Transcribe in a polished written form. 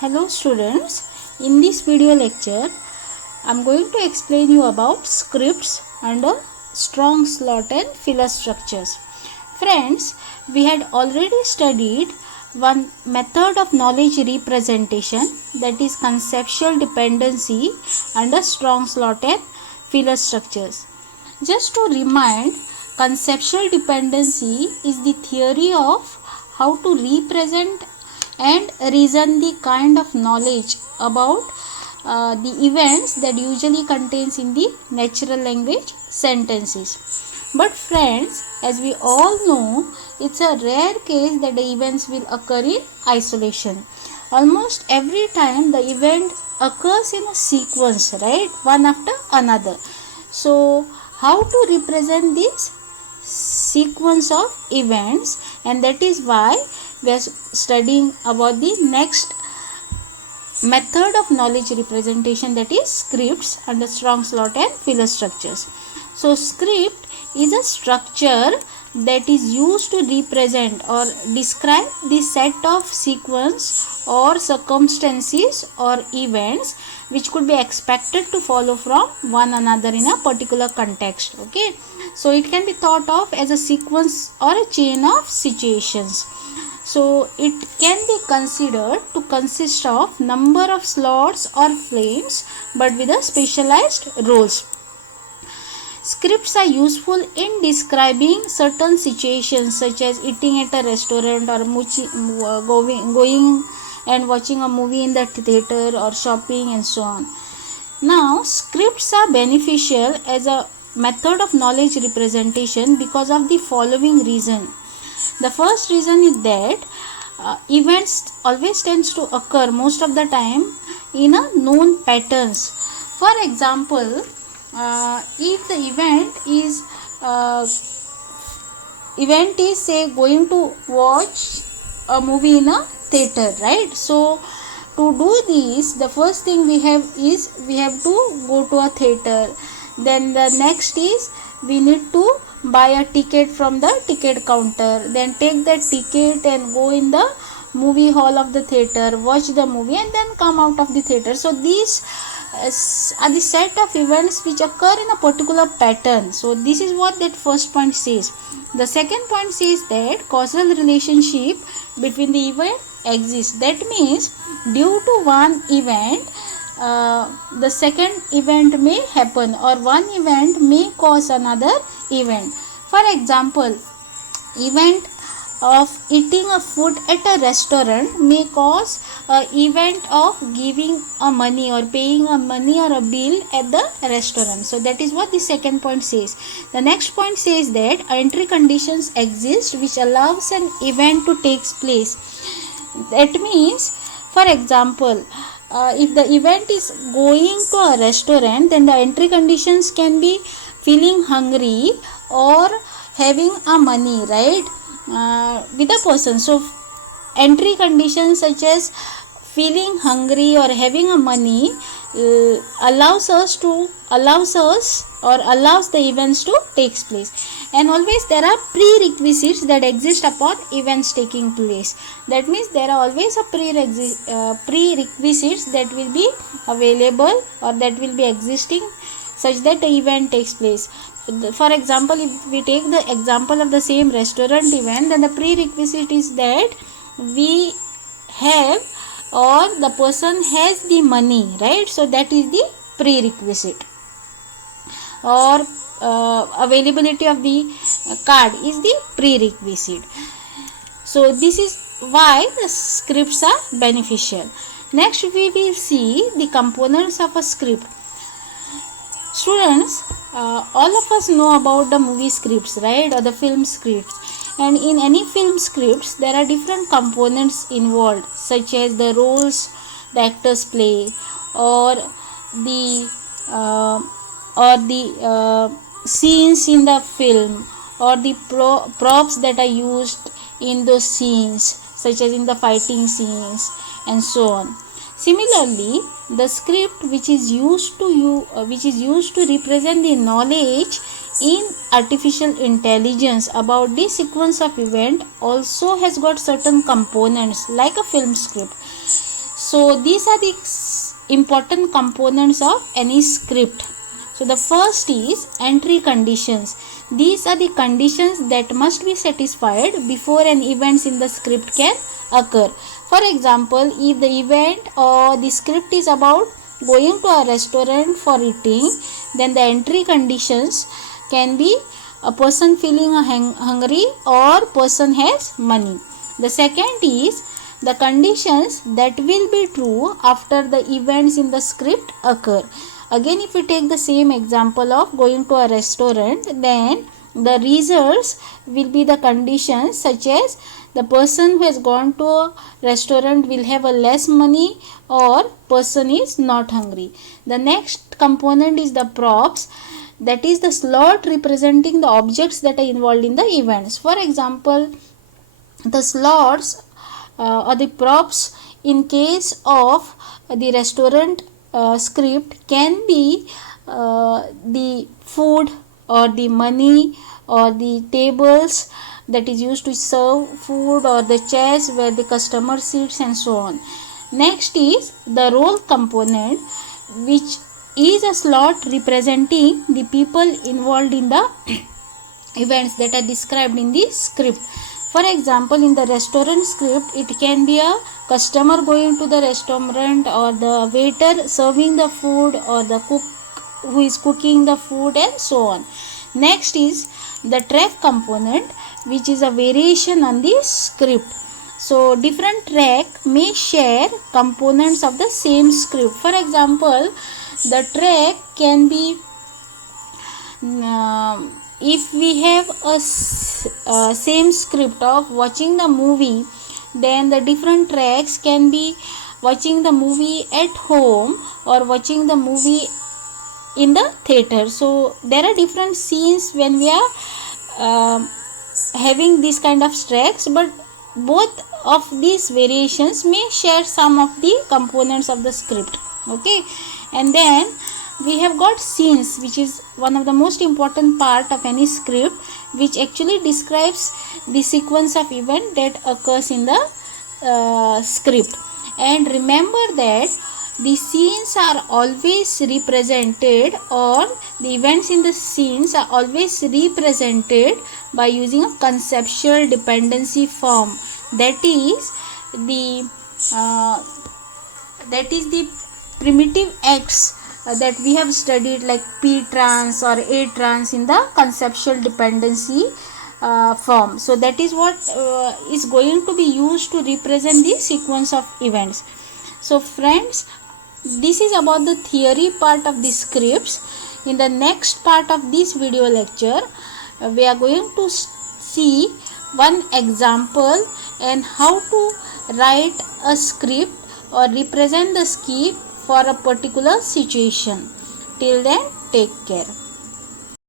Hello students, in this video lecture I am going to explain you about scripts under strong slot and filler structures. Friends, we had already studied one method of knowledge representation, that is conceptual dependency under strong slot and filler structures. Just to remind, conceptual dependency is the theory of how to represent and reason the kind of knowledge about the events that usually contains in the natural language sentences. But friends, as we all know, it's a rare case that the events will occur in isolation. Almost every time the event occurs in a sequence, right, one after another. So how to represent this sequence of events, and that is why we are studying about the next method of knowledge representation, that is scripts under strong slot and filler structures. So script is a structure that is used to represent or describe the set of sequence or circumstances or events which could be expected to follow from one another in a particular context. Okay, so it can be thought of as a sequence or a chain of situations. So it can be considered to consist of number of slots or frames but with a specialized roles. Scripts are useful in describing certain situations such as eating at a restaurant or going and watching a movie in the theater or shopping and so on. Now, scripts are beneficial as a method of knowledge representation because of the following reason. The first reason is that events always tends to occur most of the time in a known patterns. For example, if the event is say going to watch a movie in a theater, right? So to do this, the first thing we have to go to a theater. Then the next is we need to buy a ticket from the ticket counter, then take that ticket and go in the movie hall of the theater, watch the movie and then come out of the theater. So these are the set of events which occur in a particular pattern. So this is what that first point says. The second point says that causal relationship between the event exists. That means due to one event the second event may happen, or one event may cause another event. For example, event of eating a food at a restaurant may cause an event of giving a money or paying a money or a bill at the restaurant. So that is what the second point says. The next point says that entry conditions exist which allows an event to take place. That means, for example, if the event is going to a restaurant, then the entry conditions can be feeling hungry or having a money, right, with a person. So entry conditions such as feeling hungry or having a money allows the events to take place. And always there are prerequisites that exist upon events taking place. That means there are always a prerequisites that will be available or that will be existing such that the event takes place. For example, if we take the example of the same restaurant event, then the prerequisite is that we have or the person has the money, right? So that is the prerequisite, or availability of the card is the prerequisite. So this is why the scripts are beneficial. Next we will see the components of a script. Students, all of us know about the movie scripts, right, or the film scripts. And in any film scripts there are different components involved, such as the roles the actors play, or the scenes in the film, or the props that are used in those scenes, such as in the fighting scenes and so on. Similarly, the script which is used to represent the knowledge in artificial intelligence about the sequence of event also has got certain components like a film script. So these are the important components of any script. So the first is entry conditions. These are the conditions that must be satisfied before an event in the script can occur. For example, if the event or the script is about going to a restaurant for eating, then the entry conditions can be a person feeling hungry or person has money. The second is the conditions that will be true after the events in the script occur. Again, if we take the same example of going to a restaurant, then the results will be the conditions such as the person who has gone to a restaurant will have a less money or person is not hungry. The next component is the props, that is the slot representing the objects that are involved in the events. For example, the slots or the props in case of the restaurant script can be the food or the money or the tables that is used to serve food or the chairs where the customer sits and so on. Next is the role component, which is a slot representing the people involved in the events that are described in the script. For example, in the restaurant script, it can be a customer going to the restaurant or the waiter serving the food or the cook who is cooking the food and so on. Next is the track component, which is a variation on the script. So different track may share components of the same script. For example, the track can be if we have a same script of watching the movie, then the different tracks can be watching the movie at home or watching the movie in the theater. So there are different scenes when we are having this kind of tracks, but both of these variations may share some of the components of the script. Okay, and then we have got scenes, which is one of the most important part of any script, which actually describes the sequence of event that occurs in the script. And remember that the scenes are always represented, or the events in the scenes are always represented by using a conceptual dependency form. That is the primitive acts that we have studied, like P trans or A trans in the conceptual dependency form. So that is what is going to be used to represent the sequence of events. So friends, this is about the theory part of the scripts. In the next part of this video lecture, we are going to see one example and how to write a script or represent the script for a particular situation. Till then, take care.